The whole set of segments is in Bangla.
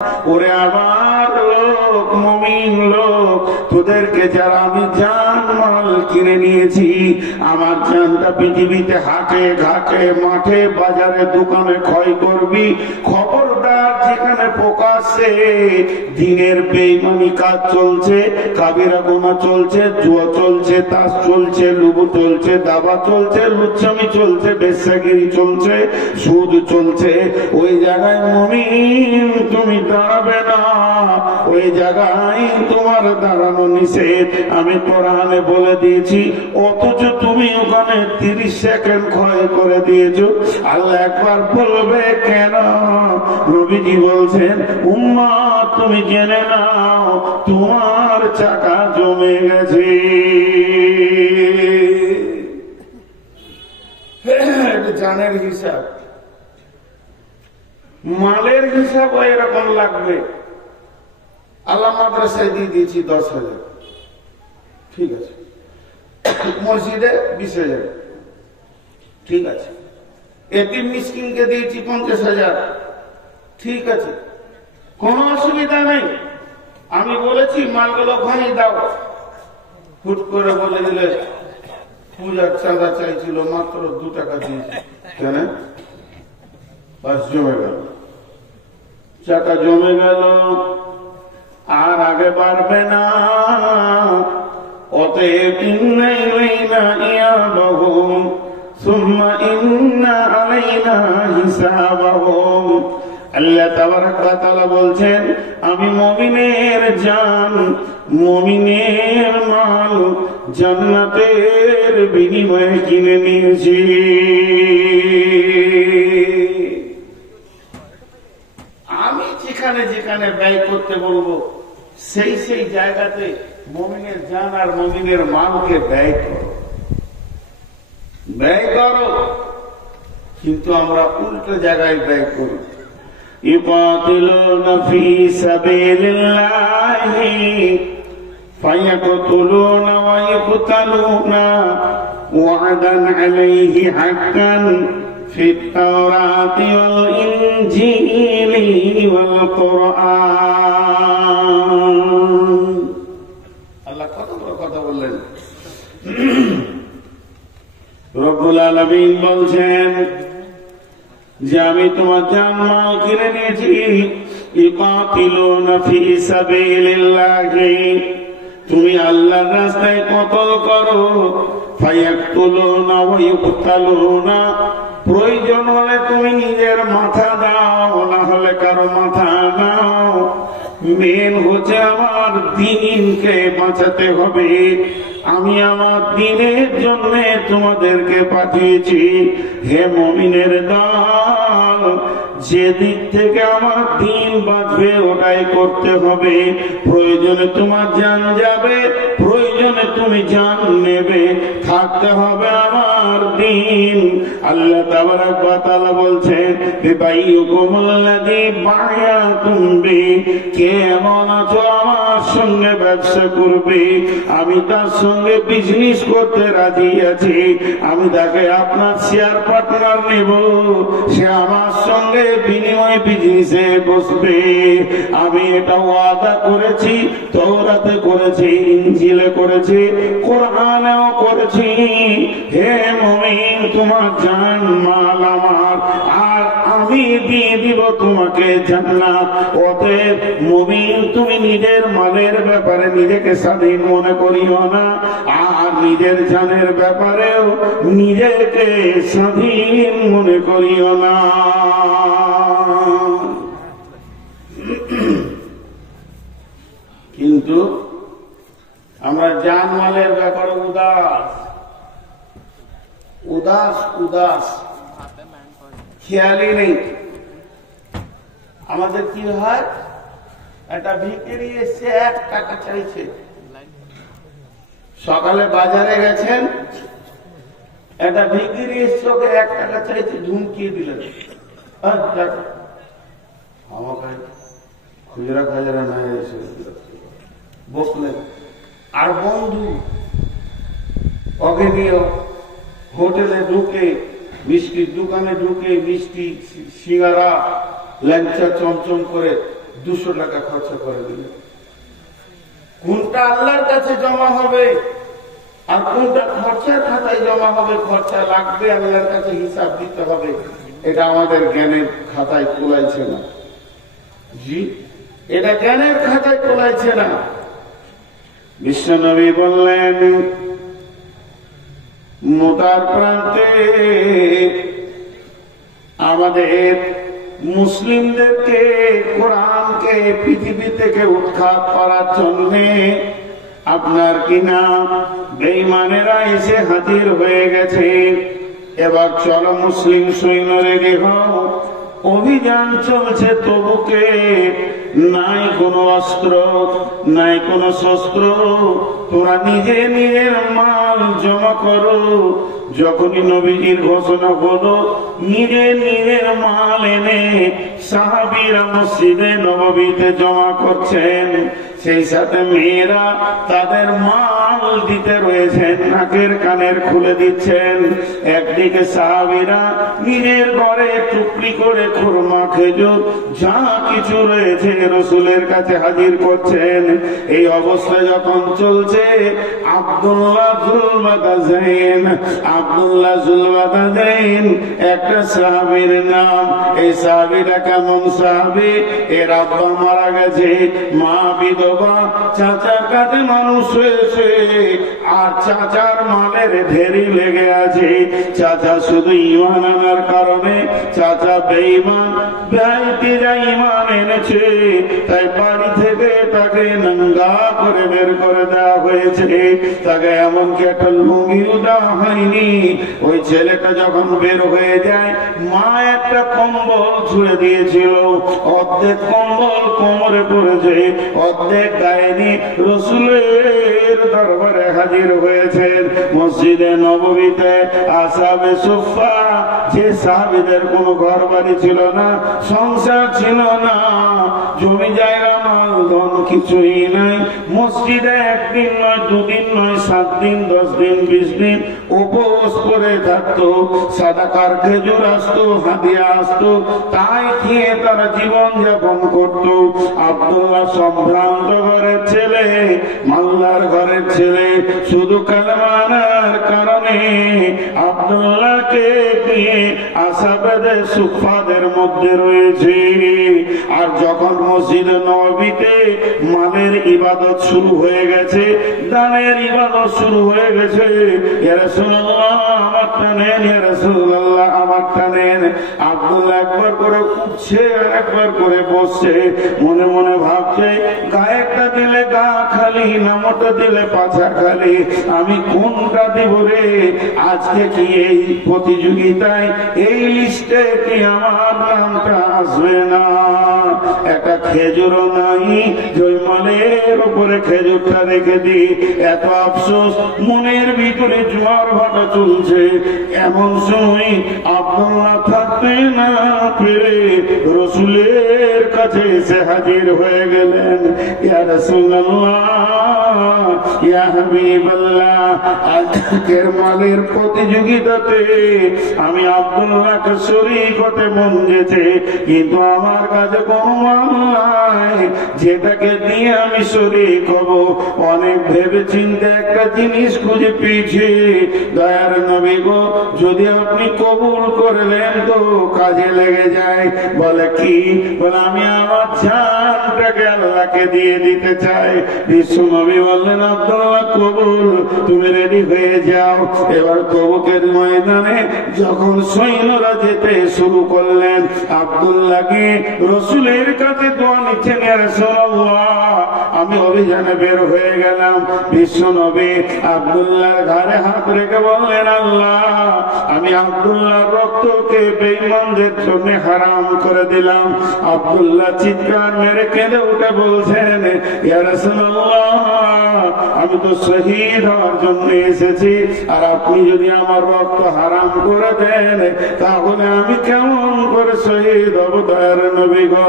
ওরে আমার লোক, মুমিন লোক, তোদেরকে যারা আমি জান মাল কিনে নিয়েছি, আমার জানটা পৃথিবীতে হাটে ঘাটে মাঠে বাজারে দোকানে ক্ষয় করবি, খবরদার যেখানে প্রকাশ্যে দিনের বেঈমানি কাজ চলছে, কাবিরা গোনা চলছে, জুয়া চলছে, তাস চলছে, লুবু চলছে, দাবা চলছে, লুচ্ছামি চলছে, বেশ্যাগিরি চলছে, সুদ চলছে, ওই জায়গায় মুমিন তুমি দাঁড়াবে না, ওই জায়গায় তোমার দাঁড়ানো নিষেধ। আমি কোরআনে বলে দিয়েছি, অথচ তুমি ওখানে 30 সেকেন্ড ক্ষয় করে দিয়েছো। আল্লাহ একবার বলবে কেন? নবীজি বলছেন, উম্মাহ তুমি জেনে নাও তোমার চাকা জমে গেছে। জানের হিসাব, মালের হিসাব এরকম লাগবে। আল্লাহ মাদ্রাসায় দিয়ে দিয়েছি 10,000, ঠিক আছে। মসজিদে 20,000, ঠিক আছে। এতিম মিসকিনকে দিয়েছি 50,000, ঠিক আছে, কোনো অসুবিধা নেই। আমি বলেছি মালগুলো ওখানে দাও। হুট করে বলে দিলে পূজার চাঁদা চাইছিল, মাত্র 2 টাকা দিয়েছি, কেন? বাস জমে গেল, চাকা জমে গেল, আর আগে বাড়বে না। অতএব ইন্না ইলাইনা ইয়াবাহুম সুম্মা ইন্না আলাইনা হিসাবাহুম। আল্লাহ তাবারক ওয়া তাআলা বলছেন, আমি মুমিনের জান, মুমিনের মাল জান্নাতের বিনিময়ে কিনে নিয়েছি। আমি যেখানে যেখানে ব্যয় করতে বলবো সেই সেই জায়গাতে মুমিনের জান আর মুমিনের মালকে ব্যয় করো, ব্যয় করো। কিন্তু আমরা উল্টো জায়গায় ব্যয় করি। ইকাতিলুনা ফি সাবিলিল্লাহি ফায়াকতুলুনা ওয়া ইকতালুনা ওয়া'দান আলাইহি হাক্কান ফিত তাওরাতি ওয়াল ইনজিলি ওয়াল কুরআন। আল্লাহ কত বড় কথা বললেন। রব্বুল আলামিন বলছেন যে আমি তোমার জান মাল কিনে নিয়েছি। ইকাতিলুনা ফি সাবিলিল্লাহি, তুমি আল্লাহর রাস্তায় কতল করো। ফায়াকতুলুনা ওয়া ইকতালুনা, প্রয়োজন হলে তুমি নিজের মাথা দাও, না হলে কারো মাথা নাও। মেন হচ্ছে আমার দ্বীনকে বাঁচাতে হবে। আমি আমার দ্বীনের জন্য তোমাদেরকে পাঠিয়েছি। হে মুমিনের দল, যে দিক থেকে আমার দ্বীন বাঁচবে ওটাই করতে হবে। প্রয়োজনে তোমার জান যাবে, প্রয়োজনে তুমি জান নেবে, থাকতে হবে আমার দ্বীন। আল্লাহ তাবারক ওয়া তাআলা বলছেন, বিবাইয়ুকুমুল্লাযী বায়াতুম বি, কে এমন আছো আমার সঙ্গে ব্যবসা করবে, আমি তার সঙ্গে বিজনেস করতে রাজি আছি, আমি তাকে আপনার শেয়ার পার্টনার নেব, সে আমার সঙ্গে বিনিময় বিজনেসে বসবে। আমি এটা ওয়াদা করেছি, তাওরাতে করেছি, ইনজিলে করেছি, কোরআনেও করেছি। হে মুমিন, তোমার জান মাল আমার, আর আমি দিয়ে দিব তোমাকে জান্নাত। অতএব মুমিন, তুমি নিজের মালের ব্যাপারে নিজেকে স্বাধীন মনে করিও না, আর নিজের জানের ব্যাপারেও নিজেকে স্বাধীন মনে করিও না। কিন্তু আমরা জান মালের ব্যাপারে উদাস উদাস উদাস, খেয়ালই নেই। আমাদের কি হয়, একটা ভিখারি এসে 1 টাকা চাইছে, সকালে বাজারে গেছেন, একটা ভিখারি এসে ওকে 1 টাকা চাইছে, ধুমকিয়ে দিলেন, আমাকে খুচরা খাজরা না এসে বসলেন। আর বন্ধু ওকে নিয়ে হোটেলে ঢুকে, মিষ্টির দোকানে ঢুকে মিষ্টি সিঙ্গারা ল্যাংচা চমচম করে 200 টাকা খরচা করে দিলেন। কোনটা আল্লাহর কাছে জমা হবে আর কোনটা খরচার খাতায় জমা হবে, খরচা লাগবে, আল্লাহর কাছে হিসাব দিতে হবে, এটা আমাদের জ্ঞানের খাতায় তোলাইছে না। জি, এটা জ্ঞানের খাতায় তোলাইছে না। বিশ্বনবী বললেন, মোতার প্রান্তে আমাদের মুসলিমদেরকে, কোরআনকে পৃথিবী থেকে উৎখাত করার জন্য আপনার কিনা বেঈমানেরা এসে হাজির হয়ে গেছে। এবার চলো মুসলিম সৈন্য রেডি হও, অভিযান চলছে তবুকে, নাই কোনো অস্ত্র, নাই কোনো শস্ত্র, তোরা নিজে নিজের মাল জমা করো। যখনই নবীজির ঘোষণা হলো, নিজে নিজের মাল এনে সাহাবীরা মসজিদে নববীতে জমা করছেন। সেই সাথে মেয়েরা তাদের মাল দিতে রয়েছেন, নাকের কানের খুলে দিচ্ছেন। একদিকে সাহাবীরা নিজের ঘরে টুকরি করে খুরমা, খেজুর যা কিছু রয়েছে রাসূলের কাছে হাজির করছেন। এই অবস্থা যখন চলছে, আব্দুল্লাহ জুলবাদাইন একটা সাহাবীর নাম। এই সাহাবীটা কেমন সাহাবী? এর আব্বা মারা গেছে, মা বিধবা, চাচার কাছে মানুষ হয়েছে, আর চাচার মালের ঢেরি লেগে আছে। চাচা শুধু ঈমান আনার কারণে, চাচা বেঈমান, ভাইটিরা ঈমান এনেছে, তাই বাড়ি থেকে তাকে নঙ্গা করে বের করে দেওয়া হয়েছে। তাকে এমনকি একটা লুঙ্গিও দেওয়া হয়নি। ওই ছেলেটা যখন বের হয়ে যায়, মা একটা কম্বল ছুঁড়ে দিয়েছিল, অর্ধেক কম্বল কোমরে পড়েছে, অর্ধেক গায়েনি। রাসূলের দরবারে হাজির হয়েছেন মসজিদে নববীতে। আসহাবে সুফফা, যে সাহাবীদের কোনো ঘর বাড়ি ছিল না, সংসার ছিল না, জমি জায়গা মাল ধন কিছুই নাই, মসজিদে একদিন নয়, দুদিন নয়, 7 দিন, 10 দিন, 20 দিন উপবাস করে থাকতো। সাদাকার খেজুর আসতো, হাদিয়া আসতো, তাই খেয়ে তারা জীবন যাপন করত। আব্দুল্লাহ সম্ভ্রান্ত ঘরের ছেলে, মাল্লার ঘরের ছেলে, শুধু কালেমার কারণে আব্দুল্লাহকে নিয়ে আসহাবে সুফফাদের মধ্যে রয়েছে। আর যখন মসজিদ নববীতে মালের ইবাদত শুরু হয়ে গেছে, দানের ইবাদত শুরু হয়ে গেছে, ইয়া রাসূলুল্লাহ আমারটা নেন, ইয়া রাসূলুল্লাহ আমারটা নেন। আব্দুল্লাহ একবার করে উঠছে আর একবার করে বসছে, মনে মনে ভাবছে, গায়েরটা দিলে গা খালি, নামটা দিলে পাছা খালি, আমি কোনটা দিব রে? আজকে কি এই প্রতিযোগিতায়, এই লিস্টে কি আমার নামটা আসবে না? একটা খেজুরও নাই, জয়মালের উপরে খেজুরটা রেখে দি। এত আফসোস, মনের ভিতরে জোয়ার ভাটা চলছে। এমন সময় আব্দুল্লাহ থাকতে না পেরে রাসূলের কাছে এসে হাজির হয়ে গেলেন। ইয়া রাসূলুল্লাহ, ইয়া হাবিবাল্লাহ, আজকের মালের প্রতিযোগিতাতে আমি আব্দুল্লাহকে শরীক হতে মন যেতে, কিন্তু আমার কাছে কোনো মাল নাই যেটাকে দিয়ে আমি শরীক হব। অনেক ভেবে চিন্তে একটা জিনিস খুঁজে পেয়েছি। দয়ার নবী গো, যদি আপনি কবুল করলেন তো কাজে লেগে যায়। বলে কি? বলে আমি আমার জানটাকে আল্লাহকে দিয়ে দিতে চাই। বিশ্ব নবী বললেন, আব্দুল্লাহ কবুল, তুমি রেডি হয়ে যাও। এবার তবুকের ময়দানে যখন সৈন্যরা যেতে শুরু করলেন, আব্দুল্লাহকে রাসূলের কাছে দোয়া নিচ্ছেন, ইয়া রাসূলুল্লাহ আমি অভিযানে বের হয়ে গেলাম। বিশ্ব নবী আব্দুল্লাহর ঘাড়ে হাত রেখে বললেন, আল্লাহ আমি আব্দুল্লাহর রক্তকে বেঈমানদের জন্য হারাম করে দিলাম। আব্দুল্লাহ চিৎকার মেরে কেঁদে উঠে বলছেন, ইয়া রাসূলুল্লাহ আমি তো শহীদ হওয়ার জন্য এসেছি, আর আপনি যদি আমার রক্ত হারাম করে দেন তাহলে আমি কেমন করে শহীদ হব? দয়ার নবী গো।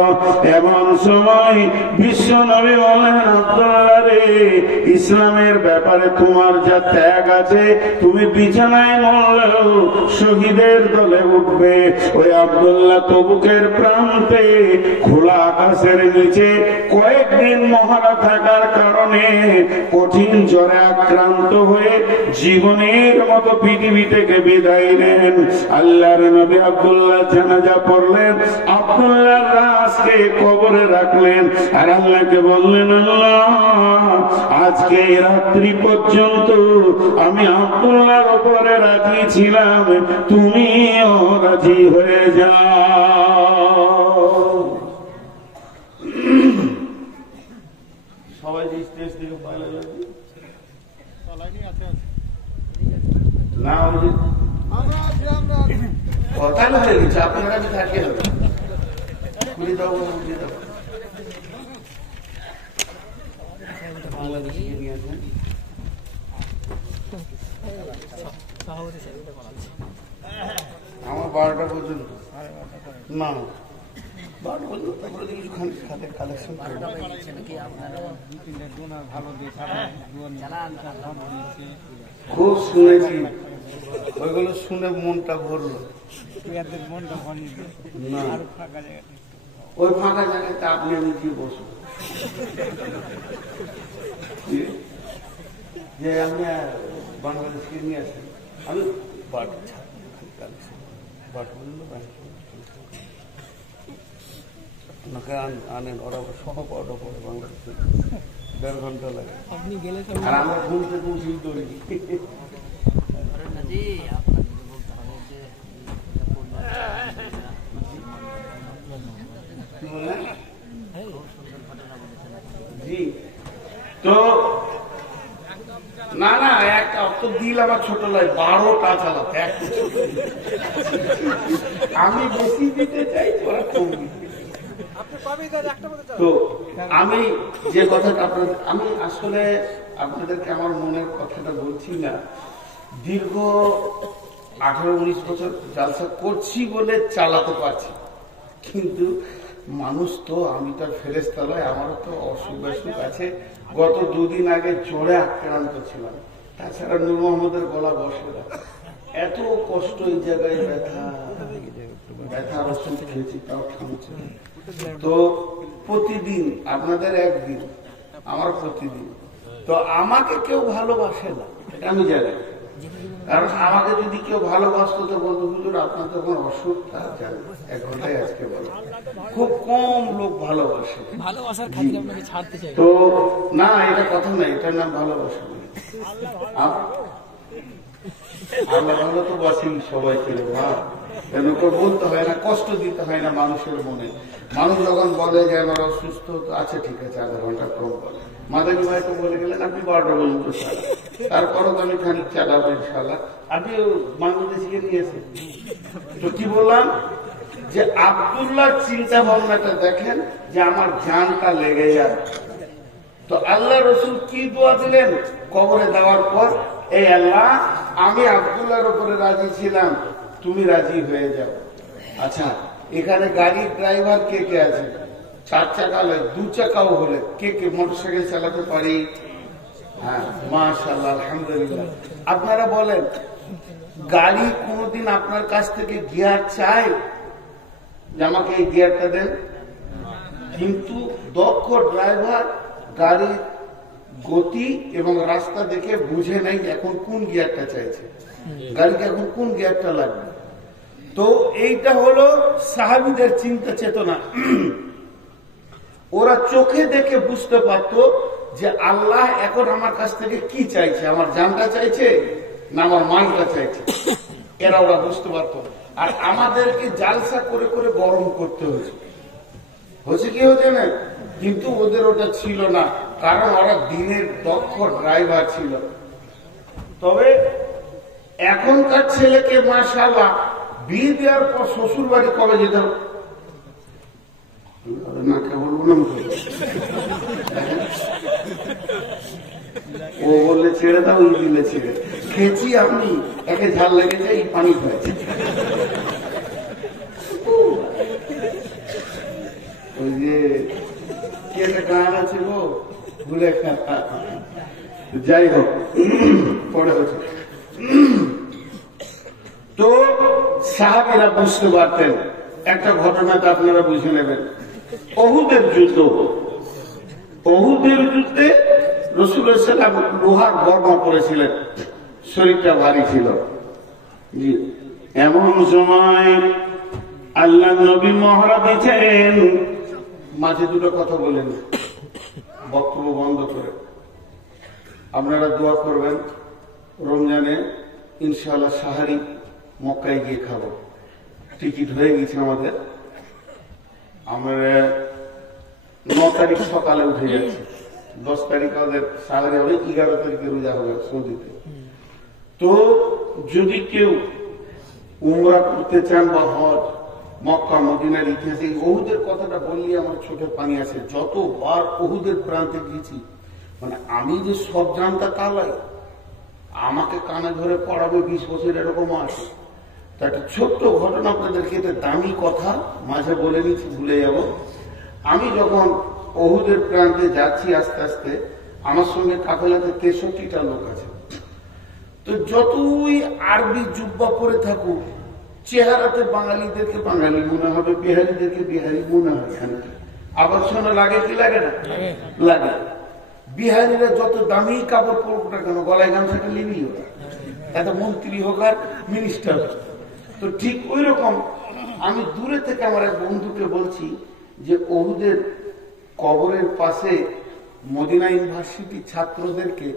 এমন সময় বিশ্ব নবী বলেন, বললেন আব্দুল্লাহ রে, ইসলামের ব্যাপারে তোমার যা ত্যাগ আছে, তুমি বিছানায় মরলেও শহীদের দলে উঠবে। ওই আব্দুল্লাহ তবুকের প্রান্তে খোলা আকাশের নিচে কয়েকদিন মহারা থাকার কারণে কঠিন জ্বরে আক্রান্ত হয়ে জীবনের মতো পৃথিবী থেকে বিদায় নেন। আল্লাহর নবী আব্দুল্লাহ জানাজা পড়লেন, আব্দুল্লাহর লাশকে কবরে রাখলেন, আর আল্লাহকে বললেন, আল্লাহ আজকে রাত্রি পর্যন্ত আমি আব্দুল্লাহর উপরে রাজি ছিলাম, তুমিও রাজি হয়ে যাও। সবাই যে স্টেজ থেকে পালালো না, কথা হয়ে গেছে, আপনারা যে থাকে খুলে দাও, খুলে দাও। বাংলাদেশে নিয়ে আসেন আমার 12টা পর্যন্ত না, 12টা পর্যন্ত, তারপরে কিছু খাদের কালেকশন খুব শুনেছি, ওইগুলো শুনে মনটা ভরলো না। ওই ফাঁকা জায়গাতে আপনি আমি কি বসবো, যে আপনি বাংলাদেশকে নিয়ে আসেন, আমি আনেন, ওরা সহ পাওয়াটা পড়ে বাংলাদেশে 1.5 ঘন্টা লাগে, আর আমরা ঘুম থেকে উঠি দৌড়ি। জি, তো না না, একটা অত দিল আমার ছোট লাগে, 12টা চালাতে আমি বেশি দিতে চাই, ওরা কম দিতে। তো আমি যে কথাটা আমি আসলে আপনাদেরকে আমার মনের কথাটা বলছি না, দীর্ঘ 18-19 বছর জালসা করছি বলে চালাতে পারছি, কিন্তু মানুষ তো, আমি তো ফেরেশতা নয়, আমারও তো অসুখ বিসুখ আছে। গত 2 দিন আগে জ্বরে আক্রান্ত ছিলাম, তাছাড়া নূর মোহাম্মদের গলা বসে না, এত কষ্ট, এই জায়গায় ব্যথার ওষুধ খেয়েছি, তাও থামছে। তো প্রতিদিন আপনাদের একদিন, আমার প্রতিদিন। তো আমাকে কেউ ভালোবাসে না, এটা আমি জানি, কারণ আমাকে যদি কেউ ভালোবাসতো তো বলতো, হুজুর আপনার তখন অসুখ, তা জানি 1 ঘন্টায় আজকে বলো, খুব কম লোক ভালোবাসে। তো না, এটা কথা নাই, এটার নাম ভালোবাসা নেই। আল্লাহ ভালো তো বাসেন সবাইকে, কেন বলতে হয় না, কষ্ট দিতে হয় না মানুষের মনে। মানুষ যখন বলে যে আমার অসুস্থ, তো আছে ঠিক আছে, 1/2 ঘন্টা কম বলে। মাদানী ভাই তো বলে গেলেন আপনি 12টা পর্যন্ত চালান, তারপরও তো আমি খানিক চালাবো ইনশাল্লাহ। আপনি বাংলাদেশকে নিয়েছেন, তো কি বললাম যে আব্দুল্লাহ চিন্তা ভাবনাটা দেখেন, যে আমার জানটা লেগে যায়। তো আল্লাহ রসুল কি দোয়া দিলেন কবরে দেওয়ার পর, এই আল্লাহ আমি আব্দুল্লাহর উপরে রাজি ছিলাম, তুমি রাজি হয়ে যাও। আচ্ছা, এখানে গাড়ির ড্রাইভার কে কে আছে? 4 চাকা হলে, 2 চাকাও হলে কে কে মোটরসাইকেল চালাতে পারি? হ্যাঁ, মাশাআল্লাহ, আলহামদুলিল্লাহ। আপনারা বলেন, গাড়ি কোনদিন আপনার কাছ থেকে গিয়ার চায় যে আমাকে এই গিয়ারটা দেন? কিন্তু দক্ষ ড্রাইভার গাড়ির গতি এবং রাস্তা দেখে বুঝে নাই এখন কোন গিয়ারটা চাইছে, গাড়িকে এখন কোন গিয়ারটা লাগবে। তো এইটা হলো সাহাবীদের চিন্তা চেতনা। ওরা চোখে দেখে বুঝতে পারত যে আল্লাহ এখন আমার কাছ থেকে কি চাইছে, আমার জানটা চাইছে না আমার মালটা চাইছে, ওরা বুঝতে পারত। আর আমাদেরকে জালসা করে করে গরম করতে হয়েছে কি হচ্ছে না, কিন্তু ওদের ওটা ছিল না, কারণ ওরা দিনের দক্ষ ড্রাইভার ছিল। তবে এখনকার ছেলেকে মাশাআল্লাহ বিয়ে দেওয়ার পর শ্বশুর বাড়ি কবে যেতে হবে না, কেবল ও বললে ছেড়ে দাও, ওই দিলে ছেড়ে খেয়েছি আমি, একে ঝাল লেগেছে, এই পানি হয়েছে। ওই যে কি একটা গান আছে গো, ভুলে যাই হোক পরে হচ্ছে। তো সাহাবীরা বুঝতে পারতেন। একটা ঘটনাটা আপনারা বুঝে নেবেন। উহুদের যুদ্ধে রাসূলুল্লাহ সাল্লাল্লাহু আলাইহি ওয়াসাল্লাম লোহার বর্মা পরেছিলেন, শরীরটা ভারী ছিল। এমন সময় আল্লাহ নবী মহড়া দিচ্ছেন, মাঝে দুটো কথা বলেন, বক্তব্য বন্ধ করে। আপনারা দোয়া করবেন, রমজানে ইনশাআল্লাহ সাহারি মক্কায় গিয়ে খাবো। টিকিট হয়ে গেছে আমাদের। আমরা 9 তারিখ সকালে উঠে যাচ্ছি, 10 তারিখ আমাদের সাহারি হবে, 11 তারিখে রোজা হবে সৌদিতে। তো যদি কেউ উমরা করতে চান বা হজ, মক্কা মদিনার ইতিহাসে উহুদের কথাটা বললে আমার চোখে পানি আসে। যতবার উহুদের প্রান্তে গিয়েছি, মানে আমি যে সব জানতা তা লাই, আমাকে কানে ধরে পড়াবে 20 বছর এরকম আছে। তা একটা ছোট্ট ঘটনা আপনাদেরকে, এটা দামি কথা মাঝে বলে নিচ্ছি, ভুলে যাব। আমি যখন উহুদের প্রান্তে যাচ্ছি আস্তে আস্তে, আমার সঙ্গে কাফেলাতে 63টা লোক আছে। তো যতই আরবি জুব্বা পরে থাকুক, চেহারাতে বাঙালিদেরকে বাঙালি মনে হবে, বিহারিদেরকে বিহারি মনে হয়। আবার শোনা লাগে কি লাগে না? লাগে। বিহারিরা যত দামি কাপড় পরুক না কেন, গলায় গামছাটা লিবি ওরা, এত মন্ত্রী হোক আর মিনিস্টার হোক। তো ঠিক ওই রকম আমি দূরে থেকে আমার এক বন্ধুকে বলছি যে উহুদের কবরের পাশে মদিনা ইউনিভার্সিটি ছাত্রদেরকে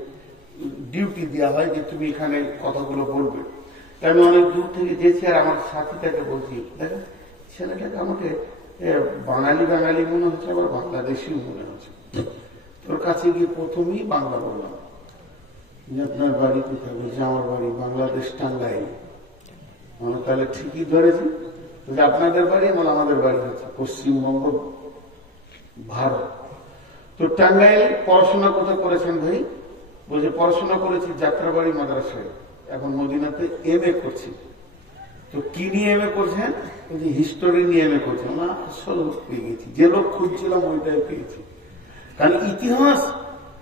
ডিউটি দেওয়া হয় যে তুমি এখানে কথাগুলো বলবে। আমি অনেক দূর থেকে গেছি, আর আমার সাথীটাকে বলছি, দেখেন ছেলেটাকে আমাকে বাঙালি বাঙালি মনে হচ্ছে, আবার বাংলাদেশিও মনে হচ্ছে। তোর কাছে গিয়ে প্রথমেই বাংলা বললাম যে আপনার বাড়ি কোথায়? বলছে আমার বাড়ি বাংলাদেশ, টাঙ্গাইল। মানে তাহলে ঠিকই ধরেছি, আপনাদের বাড়ি? মানে আমাদের বাড়ি হচ্ছে পশ্চিমবঙ্গ, ভারত। তো টাঙ্গাইল পড়াশোনা কোথায় করেছেন ভাই? বলছে পড়াশোনা করেছি যাত্রাবাড়ি মাদ্রাসায়, এখন মদিনাতে MA করছি। তো কি নিয়ে MA করছেন? বলছি হিস্টোরি নিয়ে MA করছেন। না আসল পেয়ে গেছি, যে লোক খুঁজছিলাম ওইটাই পেয়েছি। কারণ ইতিহাস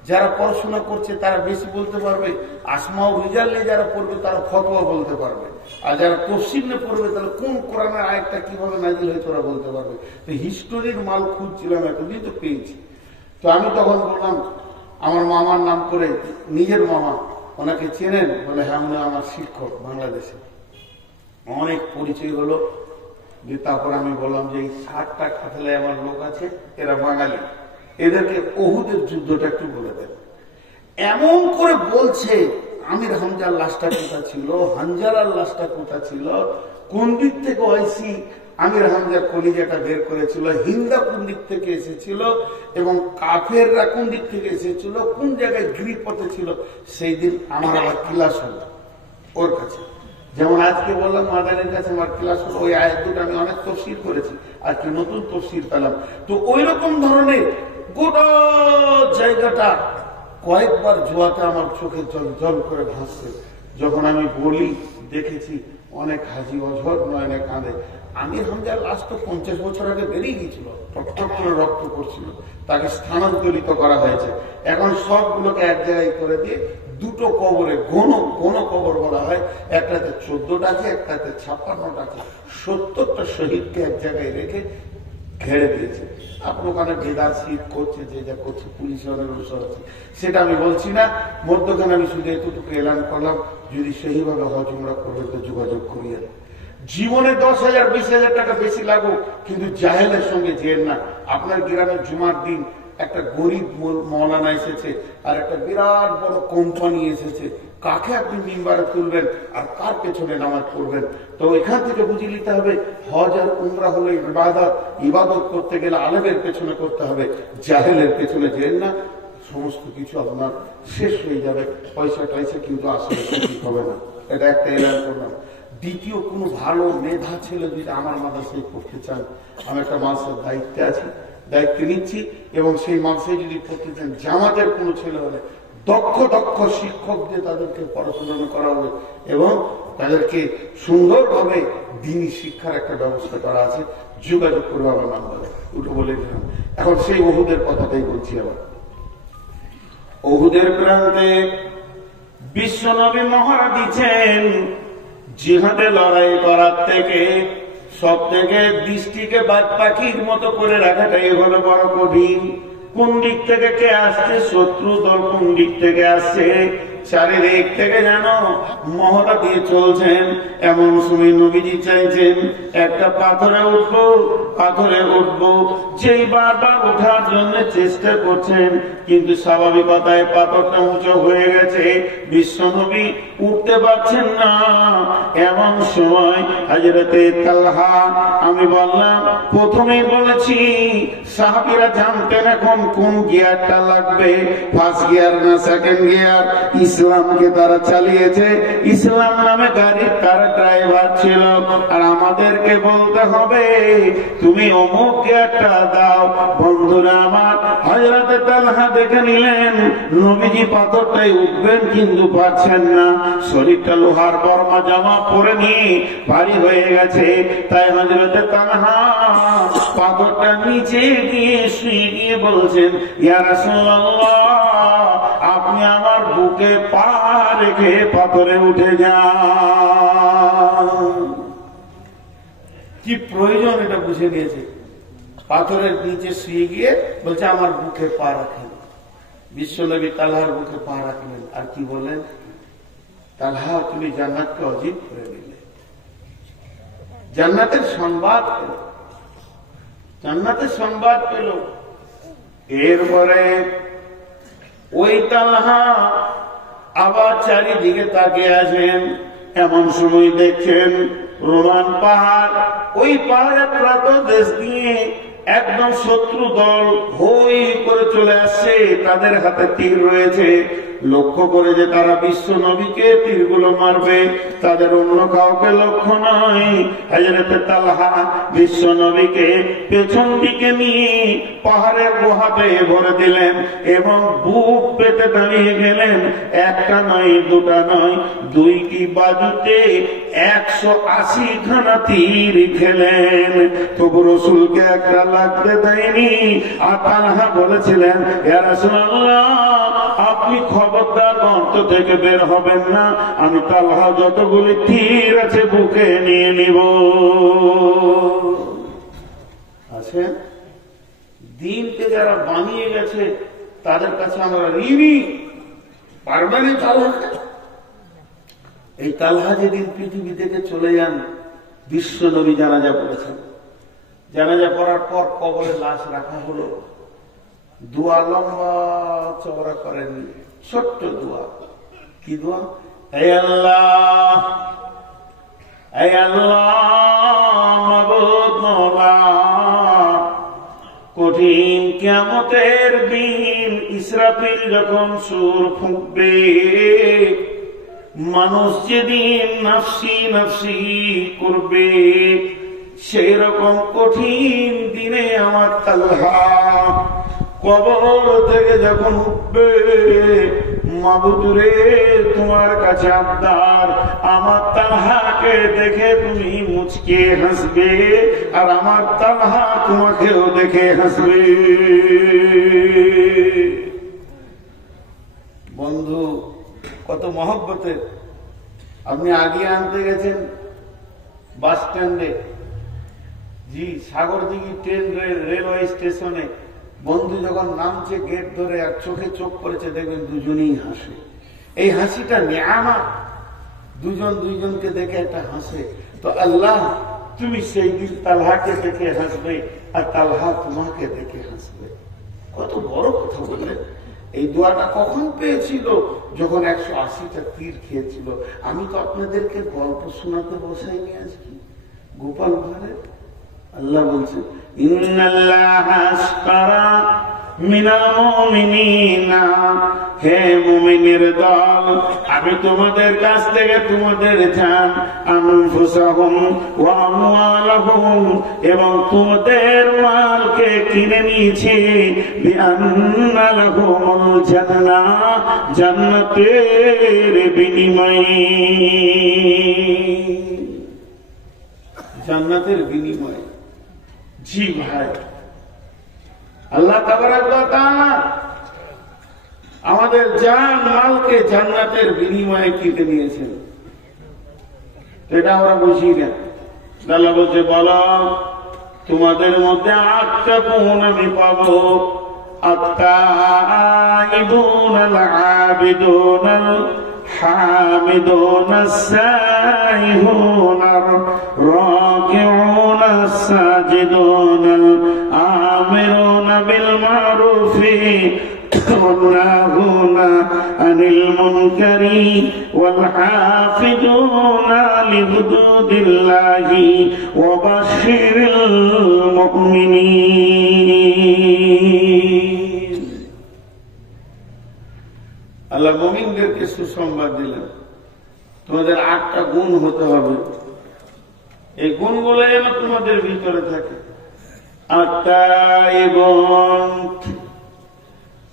যারা পড়াশোনা করছে তারা বেশি বলতে পারবে, আসমাউ রিজাল্টে যারা পড়বে তারা ফতোয়া বলতে পারবে, আর যারা তফসিলে পড়বে তাহলে কোন কোরআনের আয়াতটা কিভাবে নাজিল হয়েছে ওরা বলতে পারবে। তো হিস্টোরির মাল খুঁজছিলাম, এতদিন তো পেয়েছি। তো আমি তখন বললাম, আমার মামার নাম করে, নিজের মামা, ওনাকে চেনেন? বলে হ্যাঁ, উনি আমার শিক্ষক বাংলাদেশে। অনেক পরিচয় হলো। যে তারপর আমি বললাম যে এই 60টা কাফেলায় আমার লোক আছে, এরা বাঙালি, এদেরকে উহুদের যুদ্ধটা একটু বলে দেন। এমন করে বলছে, আমির হামজার লাশটা কোথা ছিল, হানজালার লাশটা কোথা ছিল, কোন দিক থেকে ওয়াইসি আমির হামজার কলিজাটা বের করেছিল, হিন্দা কোন দিক থেকে এসেছিল, এবং কাফেররা কোন দিক থেকে এসেছিল, কোন জায়গায় গিরিপথে ছিল। সেই দিন আমার আবার ক্লাস হলো ওর কাছে। যেমন আজকে বললাম মাদানের কাছে আমার ক্লাস হলো, ওই আয়াত দুটো আমি অনেক তফসির করেছি, আজকে নতুন তফসির পেলাম। তো ওই রকম ধরনের গোটা জায়গাটা কয়েকবার জোয়াতে আমার চোখে জল জল করে ভাসছে। যখন আমি বলি দেখেছি অনেক হাজি অঝর নয়নে কাঁদে। আমির হামজার লাশ তো 50 বছর আগে বেরিয়ে গিয়েছিল, টকটক করে রক্ত পড়ছিল, তাকে স্থানান্তরিত করা হয়েছে। এখন সবগুলোকে এক জায়গায় করে দিয়ে দুটো কবরে, ঘন কবর বলা হয়, একটাতে 14টা আছে, একটাতে 56টা আছে, 70টা শহীদকে এক জায়গায় রেখে ঘেরে দিয়েছে। আপনার ওখানে বেদার শীত করছে, যে যা করছে, পুলিশ অনেক অনুসর আছে, সেটা আমি বলছি না। মধ্যখানে আমি শুধু এতটুকু এলান করলাম, যদি সেইভাবে হজ উমরা করবে তো যোগাযোগ করিয়ে। জীবনে 10,000 20,000 টাকা বেশি লাগুক, কিন্তু জাহেলের সঙ্গে যেন না। আপনার গ্রামের জুমার দিন একটা গরিব মৌলানা এসেছে, আর একটা বিরাট বড় কোম্পানি এসেছে, কাকে আপনি মিম্বারে তুলবেন আর কার পেছনে নামাজ পড়বেন? তো এখান থেকে বুঝে নিতে হবে, হজ আর উমরা হলো ইবাদত। ইবাদত করতে গেলে আলেমের পেছনে করতে হবে, জাহেলের পেছনে যেন না। সমস্ত কিছু আপনার শেষ হয়ে যাবে, পয়সা টয়সা কিন্তু আসলে ঠিক হবে না। এটা একটা এলান করলাম। দ্বিতীয়, কোনো ভালো মেধা ছেলে যদি আমার মাদ্রাসায় পড়তে চান, আমি একটা মাদ্রাসার দায়িত্বে আছি, দায়িত্ব নিচ্ছি, এবং সেই মাদ্রাসায় যদি পড়তে চান, জামাতের কোনো ছেলে হলে দক্ষ শিক্ষক দিয়ে তাদেরকে পড়াশোনা করা হবে, এবং তাদেরকে সুন্দরভাবে দিনী শিক্ষার একটা ব্যবস্থা করা আছে। যোগাযোগ করবে আমার নাম বলে, দুটো বলে দিলাম। এখন সেই উহুদের কথাটাই বলছি। আবার উহুদের প্রান্তে বিশ্বনবী মহড়া দিচ্ছেন, জিহাদে লড়াই করার থেকে সব থেকে দৃষ্টিকে বাদ পাখির মতো করে রাখাটাই হলো বড় কঠিন। কোন দিক থেকে কে আসছে, শত্রু দল কোন দিক থেকে আসছে, চারিদিক থেকে যেন মহড়া দিয়ে চলছেন। এমন সময় নবীজি চাইছেন একটা পাথরে উঠবো, পাথরে উঠবো, যেই বারবার ওঠার জন্য চেষ্টা করছেন, কিন্তু স্বাভাবিকতায় পাথরটা উঁচু হয়ে গেছে, বিশ্বনবী উঠতে পারছেন না। এমন সময় হযরতে তালহা, আমি বললাম প্রথমেই বলেছি সাহাবীরা জানতেন এখন কোন গিয়ারটা লাগবে, ফার্স্ট গিয়ার না সেকেন্ড গিয়ার। ইসলামকে তারা চালিয়েছে, ইসলাম নামে গাড়ির তারা ড্রাইভার ছিল, আর আমাদেরকে বলতে হবে তুমি অমুক গিয়ারটা দাও। বন্ধুরা আমার, হযরতে তালহা দেখে নিলেন নবীজি পাথরটাই উঠবেন কিন্তু পারছেন না, শরীরটা লোহার বর্মা জামা পরে নিয়ে ভারী হয়ে গেছে। তাই হযরতে তালহা পাথরটা নিচে গিয়ে শুয়ে গিয়ে বলছেন, ইয়া রাসূলুল্লাহ, আপনি আমার বুকে পা রেখে পাথরে উঠে যান। কি প্রয়োজন এটা বুঝে নিয়েছে, পাথরের নিচে শুয়ে গিয়ে বলছে আমার বুকে পা রাখেন। বিশ্বনবী তালহার বুকে পা রাখলেন, আর কি বলেন, তালহা তুমি জান্নাতকে অজিত করে দিলে, জান্নাতের সংবাদ পেল, জান্নাতের সংবাদ পেল। এরপরে ওই তালহা আবার চারিদিকে তাকিয়ে আছেন। এমন সময় দেখছেন রোমান পাহাড়, ওই পাহাড়ের প্রান্তদেশ দিয়ে একদম শত্রু দল হই করে চলে আসছে, তাদের হাতে তীর রয়েছে। লক্ষ্য করে যে তারা বিশ্ব নবীকে তীরগুলো মারবে, তাদের অন্য কাউকে লক্ষ্য নয়। হযরতে তালহা বিশ্ব নবীকে পেছন দিকে নিয়ে পাহাড়ের গুহাতে ভরে দিলেন এবং বুক পেতে দাঁড়িয়ে গেলেন। একটা নয়, দুটা নয়, দুইটি বাজুতে 180 খানা তীর খেলেন, তবু রসুলকে একটা লাগতে দেয়নি। আর তালহা বলেছিলেন, ইয়া রাসূলুল্লাহ, আপনি খবরদার গর্ত থেকে বের হবেন না, আমি তালহা যতগুলি তীর আছে বুকে নিয়ে নিব। আছে দিনকে যারা বানিয়ে গেছে তাদের কাছে আমরা ঋণী, পারবেন তালহা। এই তালহা যেদিন পৃথিবী থেকে চলে যান, বিশ্ব নবী জানাজা পড়েছেন। জানাজা পড়ার পর কবরে লাশ রাখা হলো, দোয়া লম্বা চওড়া করেন, ছোট্ট দোয়া। কি দোয়া? হে আল্লাহ, হে আল্লাহ, মাবুদ মওলা, কঠিন কিয়ামতের দিন ইসরাফিল যখন সুর ফুঁকবে, মানুষ যেদিন নাফসি নাফসি করবে, সেই রকম কঠিন দিনে আমার তালহা কবর থেকে যখন উঠবে, মাবুদ রে তোমার কাছে আবদার, আমার তালহাকে দেখে তুমি মুচকে হাসবে, আর আমার তালহা তোমাকেও দেখে হাসবে। বন্ধু কত মহব্বতের। আপনি আগে আনতে গেছেন বাস স্ট্যান্ডে, জি সাগরদিঘি ট্রেন রেলওয়ে স্টেশনে, বন্ধু যখন নামছে গেট ধরে আর চোখে চোখ পড়েছে, দেখবেন দুজনেই হাসে। এই হাসিটা নিয়ামত, দুজন দুইজনকে দেখে একটা হাসে। তো আল্লাহ তুমি সেই দিন তালহাকে দেখে হাসবে আর তালহা তোমাকে দেখে হাসবে। কত বড় কথা বললেন। এই দোয়াটা কখন পেয়েছিল? যখন 180টা তীর খেয়েছিল। আমি তো আপনাদেরকে গল্প শোনাতে বসাইনি আজকে গোপাল ভাঁড়ে। আল্লাহ বলছেন, ইন্নাল্লাহা আশতারা মিনাল মুমিনিনা, হে মুমিনের দল, আমি তোমাদের কাছ থেকে তোমাদের জান, আনফুসাহুম ওয়া আমওয়ালাহুম, এবং তোমাদের মালকে কিনে নিয়েছি, বিআন্না লাহুমুল জান্নাহ, জান্নাতের বিনিময়ে, জান্নাতের বিনিময়ে। জি ভাই, আল্লাহ তাবারাক ওয়া তাআলা আমাদের আমাদের জান মালকে জান্নাতের বিনিময়ে কিনে নিয়েছেন, এটা আমরা বুঝি না। আল্লাহ বলছে বলো তোমাদের মধ্যে 8টা গুণ আমি পাবো, التائبون العابدون الحامدون السائحون الراكعون الساجدون الآمرون بالمعروف والناهون عن المنكر والحافظون لحدود الله وبشر المؤمنين। আল্লাহ মুমিনদেরকে সুসংবাদ দিলেন তোমাদের 8টা গুণ হতে হবে, এই গুণগুলো যেন তোমাদের ভিতরে থাকে। আত্তাইবুন,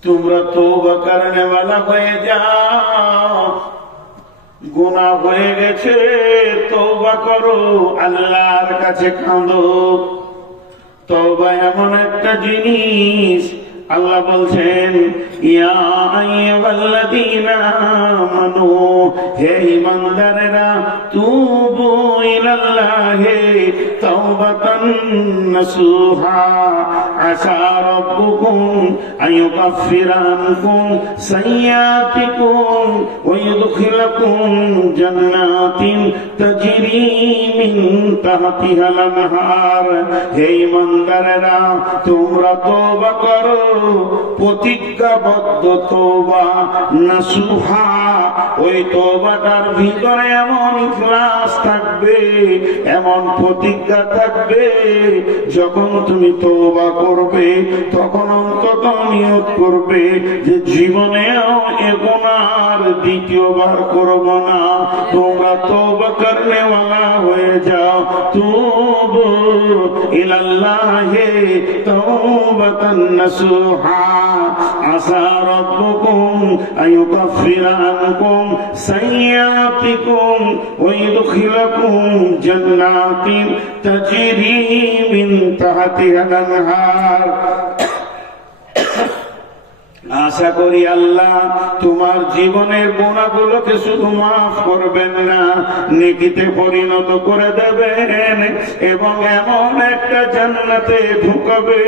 তোমরা তওবা করনে वाला হয়ে যাও, গুনাহ হয়ে গেছে তওবা করো, আল্লাহর কাছে কাঁদো। তওবা এমন একটা জিনিস, আল্লাহ বলছেন ইয়া আইয়ুহাল্লাযীনা আমানু, হে ঈমানদারেরা, তুবু ইলাল্লাহি তাওবাতান নাসুহা, আসা রাব্বুকুম আইয়ুকাফিরা আনকুম সাইয়্যাতিকুম ওয়া ইউদখিলাকুম জান্নাতিন তাজরি মিন তাহতিহাল আনহার। হে ঈমানদারেরা, তোমরা তওবা করো, প্রতিজ্ঞাবদ্ধ তওবা নাসুহা, ওই তওবাটার ভিতরে এমন ইখলাস থাকবে, এমন প্রতিজ্ঞা থাকবে, যখন তুমি তওবা করবে তখন অন্তত নিয়ত করবে যে জীবনেও এ গুনাহ দ্বিতীয়বার করব না। তোমরা তওবা করনে वाला হয়ে যাও। তুবু ইলাল্লাহি তাওবাতান নাসুহা, আসা রাব্বুকুম আইয়ুকাফিরা আনকুম সাইয়্যাতিকুম ওয়া ইউদখিলাকুম জান্নাতিন তাজরি মিন তাহতিহাল আনহার। আশা করি আল্লাহ তোমার জীবনের গুনাহগুলোকে শুধু মাফ করবেন না, নেকিতে পরিণত করে দেবেন এবং এমন একটা জান্নাতে ঢুকাবে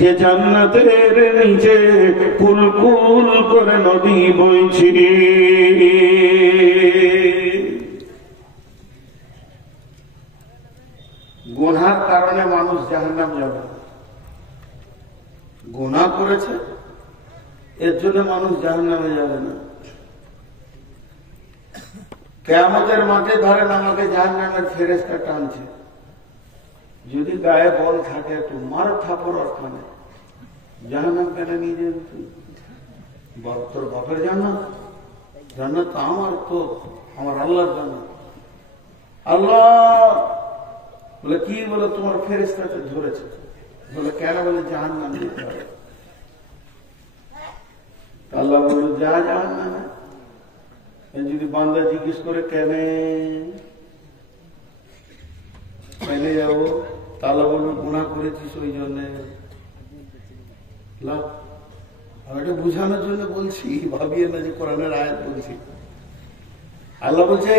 যে জান্নাতের নিচে কুলকুল করে নদী বইছে। গুনার কারণে মানুষ জাহান্নাম যাবে, গুনাহ করেছে এর জন্য মানুষ জাহান্নামে যাবে না। কিয়ামতের মাঠে ধরেন আমাকে জাহান্নামের ফেরেশতা টানছে, যদি গায়ে বল থাকে একটু মার থাপড় ওখানে, জাহান্নাম কেন নিয়ে যাবে তুই? তোর বাপের জান্নাত, জান্নাত তো আমার, তো আমার আল্লাহর জান্নাত। আল্লাহ বলে কি, বলে তোমার ফেরেশতাকে ধরেছে। বলে কেন? বলে জাহান্নাম যেতে হবে। আল্লাহ বলল যা জাহান্নামে। যদি বান্দা জিজ্ঞেস করে কেন যাবো, আল্লাহ বলল গুনাহ করেছিস ওই জন্যে। আমি এটা বুঝানোর জন্য বলছি, ভাবিয়ে না যে কোরআনের আয়াত বলছি। আল্লাহ বলছে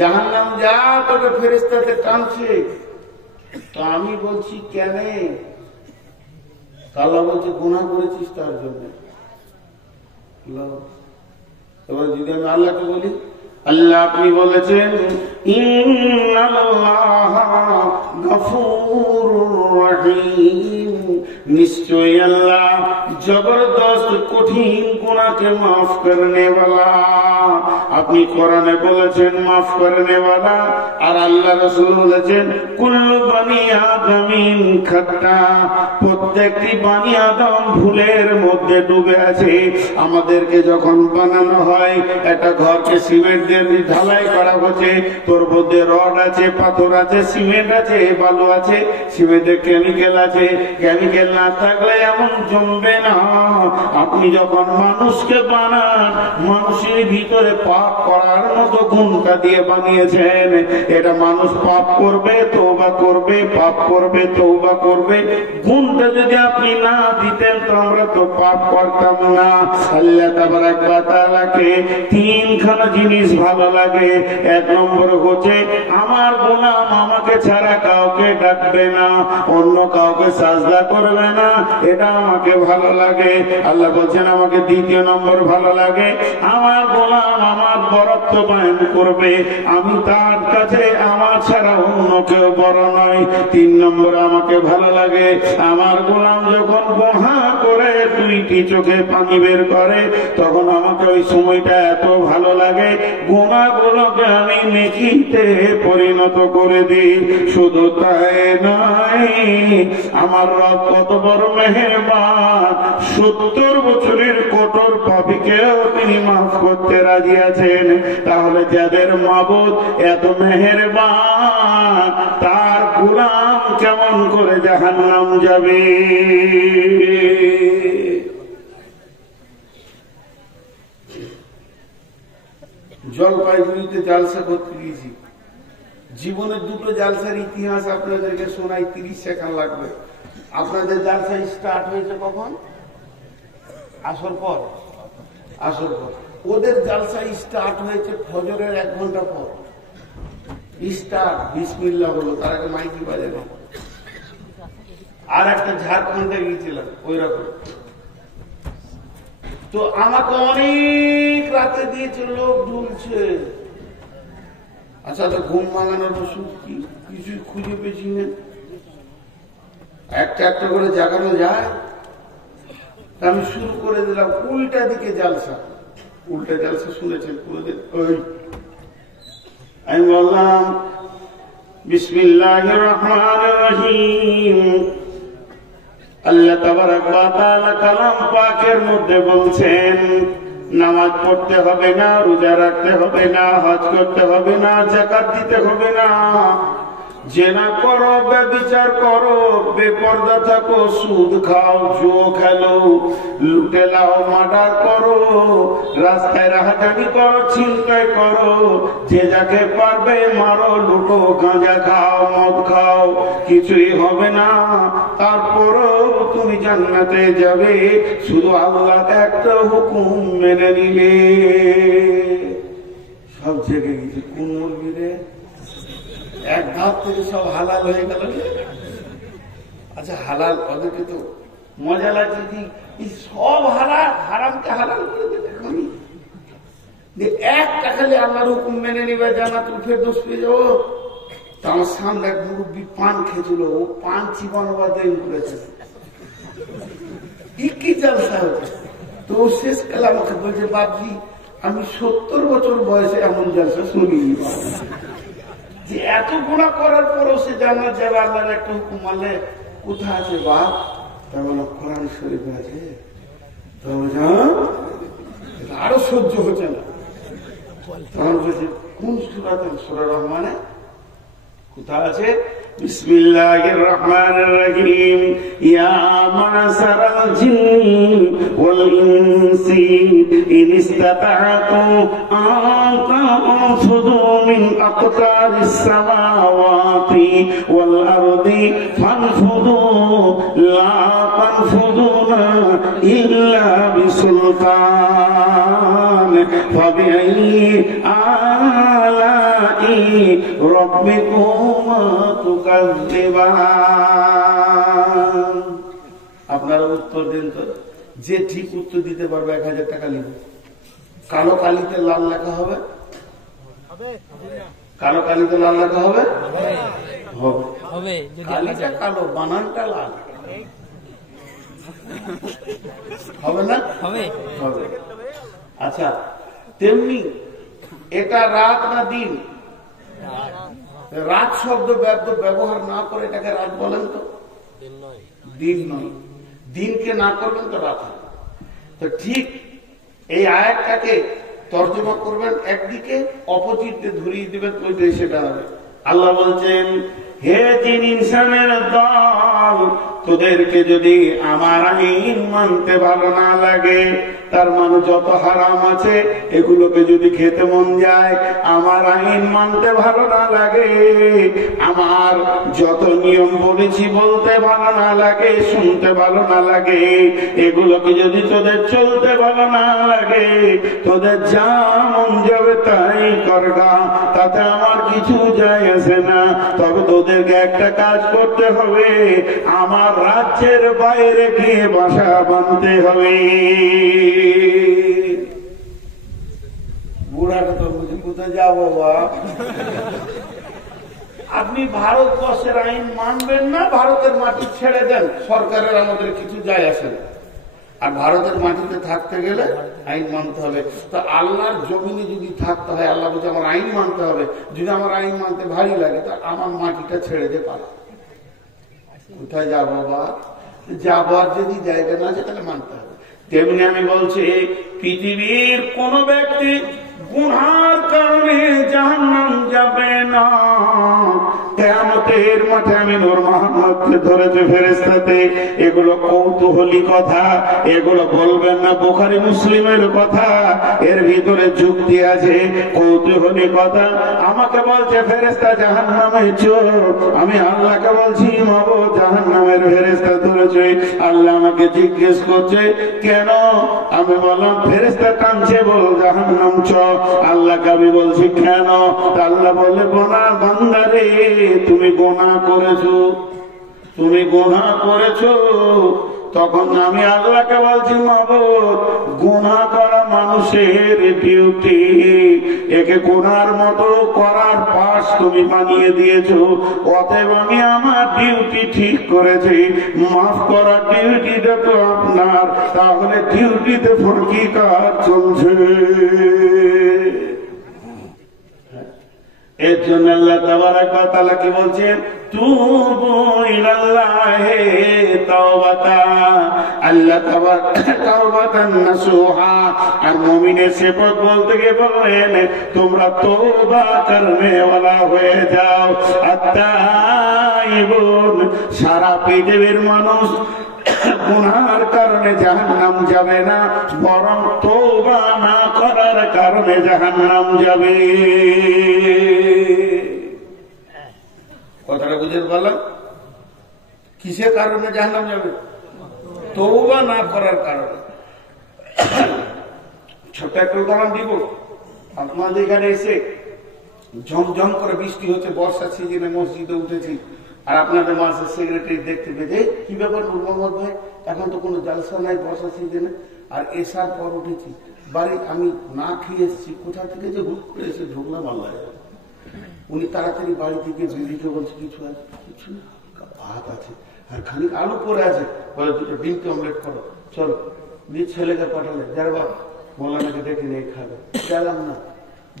জাহান্নাম যা, তোকে ফেরেশতাতে টানছে। তো আমি বলছি কেন? আল্লাহ বলছে গুনাহ করেছিস তার জন্য। এবার যদি আমি আল্লাহকে বলি, আল্লাহ আপনি বলেছেন ইন্নাল্লাহা গফুরুর রহিম, নিশ্চয়ই আল্লাহ জবরদস্ত কঠিন গুনাহকে মাফ করনে वाला। আপনি কোরআনে বলেছেন মাফ করনে वाला, আর আল্লাহ রাসূল বলেছেন কুল্লু বনি আদমিন খাতা, প্রত্যেকটি বনি আদম ভুলের মধ্যে ডুবে আছে। আমাদেরকে যখন বানানো হয়, একটা ঘরকে সিমেন্ট দিয়ে ঢালাই করা হচ্ছে, তোর মধ্যে রড আছে, পাথর আছে, সিমেন্ট আছে, বালু আছে, সিমেন্টে কেমিক্যাল আছে। কেমিক্যাল না থাকলে এমন জমবে না। আপনি যখন মানুষকে বানান, মানুষের ভিতরে পাপ করার মতো গুণটা দিয়ে বানিয়েছেন। এটা মানুষ পাপ করবে, তওবা করবে, পাপ করবে, তওবা করবে। গুণটা যদি আপনি না দিতেন তো আমরা তো পাপ করতাম না। আল্লাহ তাবারাক ওয়া তাআলাকে তিনখানা জিনিস ভালো লাগে। এক নম্বর হচ্ছে আমার গোলাম আমাকে ছাড়া কাউকে ডাকবে না, অন্য কাউকে সাজদা করবে না, এটা আমাকে ভালো লাগে। আল্লাহ বলছেন আমাকে দ্বিতীয় নম্বর ভালো লাগে আমার গোলাম আমার বরত্ব বয়ান করবে, আমি তার কাছে আমার ছাড়া অন্য কেউ বড় নয়। তিন নম্বর আমাকে ভালো লাগে আমার গোলাম যখন গুনাহ করে দুইটি চোখে পানি বের করে, তখন আমাকে ওই সময়টা এত ভালো লাগে গুনাহগুলোকে আমি নেকিতে পরিণত করে দিই। শুধু তাই নয়, আমার রব কত বড় মেহেরবান, 70 বছরের কঠোর পাপীকেও তিনি মাফ করতে রাজি আছেন। তাহলে যাদের মাবুদ এত মেহেরবান, তার গোলাম কেমন করে জাহান্নাম যাবে? জলপাইগুড়িতে জালসা করতে গিয়েছি। জীবনের দুটো জালসার ইতিহাস আপনাদেরকে শোনাই, 30 সেকেন্ড লাগবে। আপনাদের জালসা স্টার্ট হয়েছে কখন? আসর পর। ওদের জালসা স্টার্ট হয়েছে ফজরের 1 ঘন্টা পর। স্টার্ট বিসমিল্লাহ হলো, তার আগে মাইকি বাজে না। আর একটা ঝাড়খণ্ডে গিয়েছিলাম ওই রকম। তো আমাকে অনেক রাতে দিয়েছে, লোক ঢুলছে। আচ্ছা, তো ঘুম ভাঙানোর ওষুধ কি? কিছুই খুঁজে পেয়েছি না। একটা একটা করে জাগানো যায়। আমি শুরু করে দিলাম উল্টা দিকে জালসা। উল্টা জালসা শুনেছেন? আমি বললাম বিসমিল্লাহির রহমানির রহিম। আল্লাহ তাবারাক ওয়া তাআলা কালাম পাকের মধ্যে বলছেন নামাজ পড়তে হবে না, রোজা রাখতে হবে না, হজ করতে হবে না, যাকাত দিতে হবে না। জেনা করো, ব্যভিচার করো, বেপরদা থাকো, সুদ খাও, জুয়া খেলো, লুটে লাও, মার্ডার করো, রাস্তায় রাহাজানি করো, ছিনতাই করো, যে যাকে পারবে মারো, লুটো, গাঁজা খাও, মদ খাও, কিছুই হবে না। তারপরও তুমি জান্নাতে যাবে, শুধু আল্লাহর একটা হুকুম মেনে নিলে। সব জেগে গেছে। কোন মুরগিরে এক ধাপ থেকে সব হালাল হয়ে গেল। আচ্ছা, হালাল ওদেরকে তো মজা লাগছে কি সব হালাল, হারামকে হালাল করে দেবে। একটা খালি আল্লাহর হুকুম মেনে নিবে, জান্নাতুল ফেরদৌস পেয়ে যাবো। তো আমার সামনে এক মুরব্বী পান খেয়েছিল, ও পান চিবানো বাদে করেছে। কি জালসা হচ্ছে? তো শেষ কালে আমাকে বলছে, বাপজি আমি 70 বছর বয়সে এমন জালসা শুনিনি। যে এত গুনাহ করার পরও সে জান্নাত যাবে আল্লাহর একটা হুকুম মানলে। কোথায় আছে বাপ? তা বলো কোরআন শরীফে আছে। তো আরো সহ্য হচ্ছে না। তখন বলছে কোন সূরাতে? সূরা রহমানে। কোথায় আছে? বিসমিল্লাহির রহমানির রহিম। ইয়া মা'শারাল জিন্নি ওয়াল ইনসি ইন ইসতাতা'তু আন তানফুযু মিন আকতারিস সামাওয়াতি ওয়াল আরদি ফানফুযু লা তানফুযুনা ইল্লা বিসুলতান ফাবিআইয়ি আলা'i রাব্বিকুমা তুকাযযিবান। আপনারা উত্তর দিন তো। যে ঠিক উত্তর দিতে পারবে 1000 টাকা নেবে। কালো কালিতে লাল লেখা হবে? কালো কালিতে লাল লেখা হবে? হবে। কালিটা কালো, বানানটা লাল হবে না? হবে। আচ্ছা, তেমনি এটা রাত না দিন? রাত শব্দ ব্যবহার না করে এটাকে রাত বলেন তো? দিন নয়। দিনকে না করবেন তো রাত। তো ঠিক এই আয়াতটাকে তর্জমা করবেন একদিকে, অপোজিট ধরিয়ে দিবেন ওই দেশে দাঁড়াবে। আল্লাহ বলছেন, হে জিন ইনসানের দল, তোদেরকে যদি আমার আইন মানতে ভালো না লাগে, তার মানে যত হারাম আছে এগুলোকে যদি খেতে মন যায়, আমার আইন মানতে ভালো না লাগে, আমার যত নিয়ম বলেছি বলতে ভালো না লাগে, শুনতে ভালো না লাগে, এগুলোকে যদি তোদের চলতে ভালো না লাগে, তোদের যা মন যাবে তাই করগা, তাতে আমার কিছু যায় আসে না। তবে তোদেরকে একটা কাজ করতে হবে, আমার রাজ্যের বাইরে গিয়ে বাসা বাঁধতে হবে। বুড়াটা তো বুঝি কোথায় যাবো বা? আপনি ভারতবর্ষের আইন মানবেন না, ভারতের মাটি ছেড়ে দেন, সরকারের আমাদের কিছু যায় আসে না। আর ভারতের মাটিতে থাকতে গেলে আইন মানতে হবে। তো আল্লাহর জমিনে যদি থাকতে হয়, আল্লাহ বলছে আমার আইন মানতে হবে। যদি আমার আইন মানতে ভারী লাগে, তা আমার মাটিটা ছেড়ে দে পালা। কোথায় যাবো বা? যাবার যদি জায়গা না আছে তাহলে মানতে হবে। তেমনি আমি বলছি, পৃথিবীর কোন ব্যক্তি গুনার কারণে জাহান্নাম যাবে না। কিয়ামতের মাঠে আমি নূর মুহাম্মদকে ধরেছে ফেরেশতাতে। এগুলো কৌতূহলী কথা, এগুলো বলবেন না বুখারী মুসলিমের কথা, এর ভিতরে যুক্তি আছে, কৌতূহলী কথা। আমাকে বলছে ফেরেশতা জাহান্নামে চোর, আমি আল্লাহকে বলছি মাবুদ জাহান্নামের ফেরেশতা ধরেছে। আল্লাহ আমাকে জিজ্ঞেস করছে কেন? আমি বললাম ফেরেশতা টানছে, বল জাহান্নাম চ। আল্লাহকে আমি বলছি কেন? আল্লাহ বলে গুনাহ বান্দা রে, তুমি গুনাহ করেছো, তুমি গুনাহ করেছো। তখন আমি আল্লাহকে বলছি মাবুদ গুনাহ করা মানুষের ডিউটি, একে গুনার মতো করার পাশ তুমি বানিয়ে দিয়েছো, অতএব আমি আমার ডিউটি ঠিক করেছি, মাফ করার ডিউটিটা তো আপনার, তাহলে ডিউটিতে ফাঁকি কাজ চলছে। এর জন্য আল্লাহ তাবারাক ওয়া তাআলা কি বলছেন? তুবু ইলাল্লাহি তাওবাতান, আল্লাহ তাওবাতান নাসুহা। আর মুমিনের সিফাত বলতে গিয়ে বলেন তোমরা তওবা করনে ওয়ালা হয়ে যাও। আত-তাইবুন, সারা পৃথিবীর মানুষ গুনার কারণে জাহান্নাম যাবে না, বরং তওবা না করার কারণে জাহান্নাম যাবে। কথাটা বুঝে বললাম? কিসের কারণে জাহান্নাম যাবে? তওবা না করার কারণে। ছোট একটা উদাহরণ দিব। আপনাদের এখানে এসে ঝমঝম করে বৃষ্টি হচ্ছে, বর্ষার সিজনে মসজিদে উঠেছি, আর আপনাদের মাসের সেক্রেটারি দেখতে পেয়ে কি ব্যাপার নূর মোহাম্মদ ভাই, এখন তো কোনো জালসা নাই বর্ষা সিজনে, আর এসার পর উঠেছি বাড়ি, আমি না খেয়ে এসেছি, কোথা থেকে যে হুট করে এসে ঢুকলাম আল্লাহ। উনি তাড়াতাড়ি বাড়ি থেকে বিলিকে বলছে কিছু আছে, কিছু ভাত আছে আর খানিক আলু পরে আছে, বলে দুটো ডিম অমলেট করো, চলো। দিয়ে ছেলেকে পাঠালে, যার বাপ মৌলানাকে দেখে নিয়ে খাবে, গেলাম না।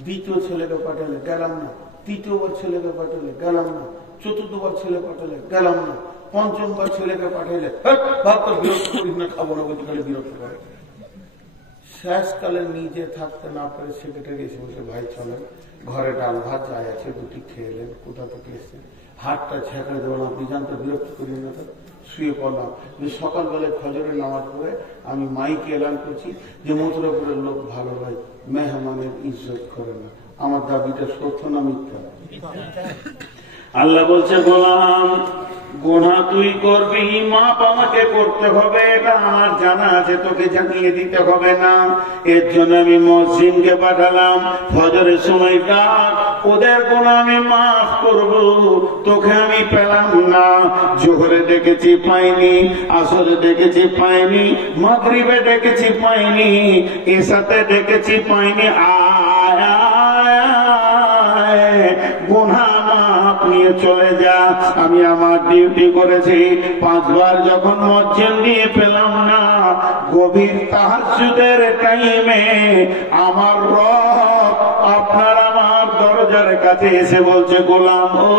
দ্বিতীয় ছেলেকে পাঠালে, গেলাম না। তৃতীয়বার ছেলেকে পাঠালে, গেলাম না। চতুর্থবার ছেলে পাঠালে, গেলাম না। পঞ্চমবার ছেলেকে পাঠাইলে, ভাবতো বিরক্ত করিস না, খাবো না, বলতে গেলে বিরক্ত করে। শেষকালে নিজে থাকতে না পারে সেক্রেটারি এসে বলছে ভাই চলেন, ঘরে ডাল ভাত যাই আছে দুটি খেয়ে এলেন, কোথা থেকে এসছে, হাতটা ছেঁকড়ে দেবো না, আপনি জানতে বিরক্ত করি না। তো শুয়ে পড়লাম। সকালবেলায় ফজরের নামাজ পড়ে আমি মাইকে এলান করছি যে মথুরাপুরের লোক ভালো ভাই, মেহমানের ইজ্জত করে না। আমার দাবিটা সত্য না মিথ্যা? আল্লাহ বলছে গোলাম গুনাহ তুই করবি, মাপ আমাকে করতে হবে, এটা আমার জানা আছে, তোকে জানিয়ে দিতে হবে না। এর জন্য আমি মসজিদকে পাঠালাম, ফজরের সময় ডাক, ওদের গুনাহ আমি মাফ করব, তোকে আমি পেলাম না। জোহরে ডেকেছি পাইনি, আসরে ডেকেছি পাইনি, মাগরিবে ডেকেছি পাইনি, এশাতে ডেকেছি পাইনি, গুনাহ মাপ নিয়ে চলে যা। আমি আমার ডিউটি করেছি। 5 বার যখন মসজিদ নিয়ে পেলাম না, গভীর তাহাজ্জুদের টাইমে আমার রব আপনার আমার দরজার কাছে এসে বলছে গোলাম ও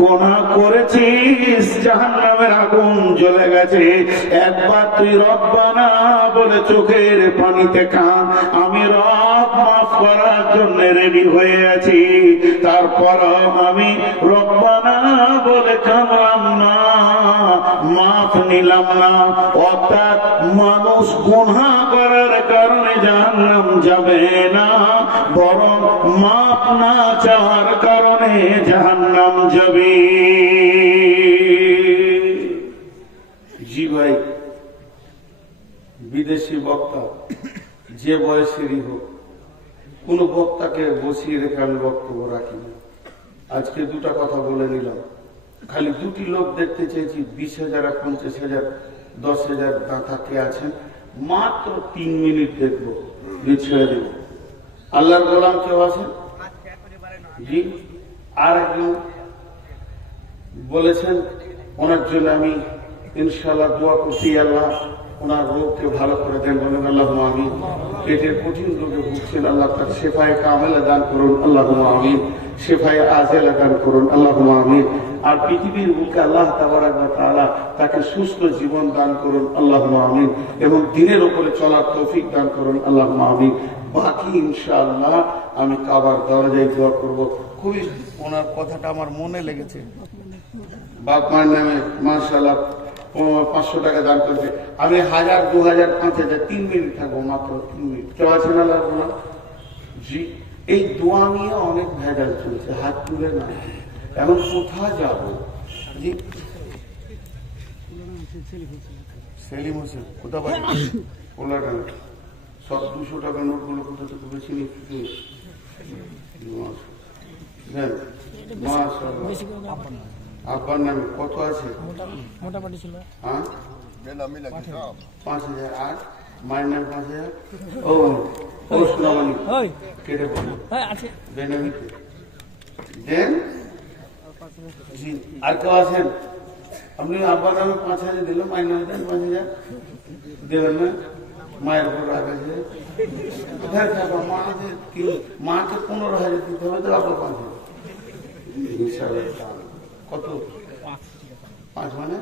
গুনাহ করেছিস, জাহান্নামের আগুন জ্বলে গেছে, একবার তুই রব্বানা বলে চোখের পানিতে কাঁদ, আমি রব মাফ করার জন্য রেডি হয়ে আছি, তারপর আমি রব্বানা বলে কামলাম না, মাফ নিলাম না। অর্থাৎ মানুষ গুনাহ করার কারণে জাহান্নাম যাবে না, বরং মাফ না চাওয়ার কারণে জাহান্নাম যাবে। জি ভাই, বিদেশি বক্তা যে বয়সেরই হোক, কোন বক্তাকে বসিয়ে রেখে আমি বক্তব্য রাখি না। আজকে দুটা কথা বলে নিলাম, খালি দুটি লোক দেখতে চেয়েছি, 20,000 আর 50,000 10,000 দাঁতা কে আছেন, মাত্র 3 মিনিট দেখবো, ছেড়ে দেব। আল্লাহর গোলাম কেউ আছেন? জি, আর একজন বলেছেন, ওনার জন্য আমি ইনশাআল্লাহ দোয়া করছি, আল্লাহ ওনার রোগকে ভালো করে দেন, বলেন আল্লাহুম্মা আমিন। পেটের কঠিন রোগে ভুগছেন, আল্লাহ তার শেফায়ে কামেলা দান করুন, আল্লাহুম্মা আমিন। শেফায়ে আজেলা দান করুন, আল্লাহুম্মা আমিন। আর পৃথিবীর বুকে আল্লাহ তাবারাক ওয়া তাআলা তাকে সুস্থ জীবন দান করুন, আল্লাহুম্মা আমিন। এবং দিনের উপরে চলার তৌফিক দান করুন, আল্লাহুম্মা আমিন। বাকি ইনশাআল্লাহ আমি কাবার দরজায় দোয়া করব। খুবই ওনার কথাটা আমার মনে লেগেছে, বাপ মায়ের নামে মাশাআল্লাহ 500 টাকা দান করছে। আমি 1000, 2000, 5000, 3 মিনিট থাকবো, মাত্র 3 মিনিট। কেউ আছেন আল্লাহ গোলাম? জি, এই দোয়া নিয়ে অনেক ভেজাল চলছে, হাত তুলে না। এখন কোথায় যাব? জি, সেলিম হোসেন কোথা বাড়ি? কোলাডাঙ্গা। সব 200 টাকা নোটগুলো কোথা থেকে বেশি নিচ্ছি? আব্বার নামে কত আছে? মোটামুটি ছিল 5,000। আর মায়ের নামে 5,000। ও সোনামানি কেটে বলবো বেনামিতে দেন। জি, আর কেউ আছেন? আপনি আব্বার নামে 5,000 দিল, মায়ের নামে দেন 5,000 দেবেন না? মায়ের উপর রাগ আছে, কোথায় থাকবো? মাকে 15,000 দিতে হবে, তো আব্বার 5,000 কত? 5 মানে